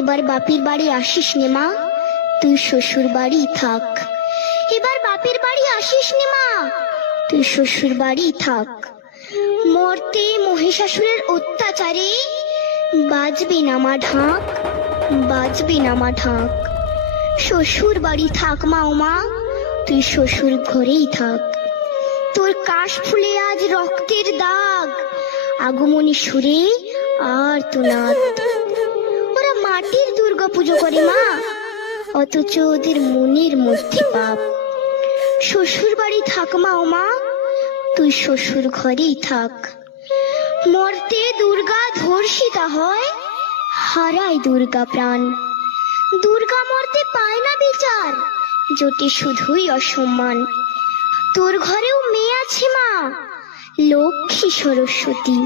এবার বাপের বাড়ি আসিস নে মা, তুই শ্বশুর বাড়ি থাক। এবার বাপের বাড়ি আসিস নে মা, তুই শ্বশুর বাড়ি থাক। মর্তে মহিষাসুরের অত্যাচারে বাজবে না মা ঢাক, বাজবে না মা ঢাক। শ্বশুর বাড়ি থাক মা ও মা, তুই শ্বশুর ঘরেই থাক। তোর কাশ ফুলে আজ রক্তের দাগ, আগমনী সুরে আর তো নাদ। ওরা মাটির দুর্গা পুজো করে মা, অথচ ওদের মনের মধ্যে পাপ। শ্বশুর বাড়ি থাক মা ও মা, তুই শ্বশুর ঘরেই থাক। মর্তে দুর্গা ধর্ষিতা হয়, হারায় দুর্গা প্রাণ। দুর্গা মর্তে পায় না বিচার, জোটে শুধুই অসম্মান। তোর ঘরেও মেয়ে আছে মা, লক্ষ্মী সরস্বতী।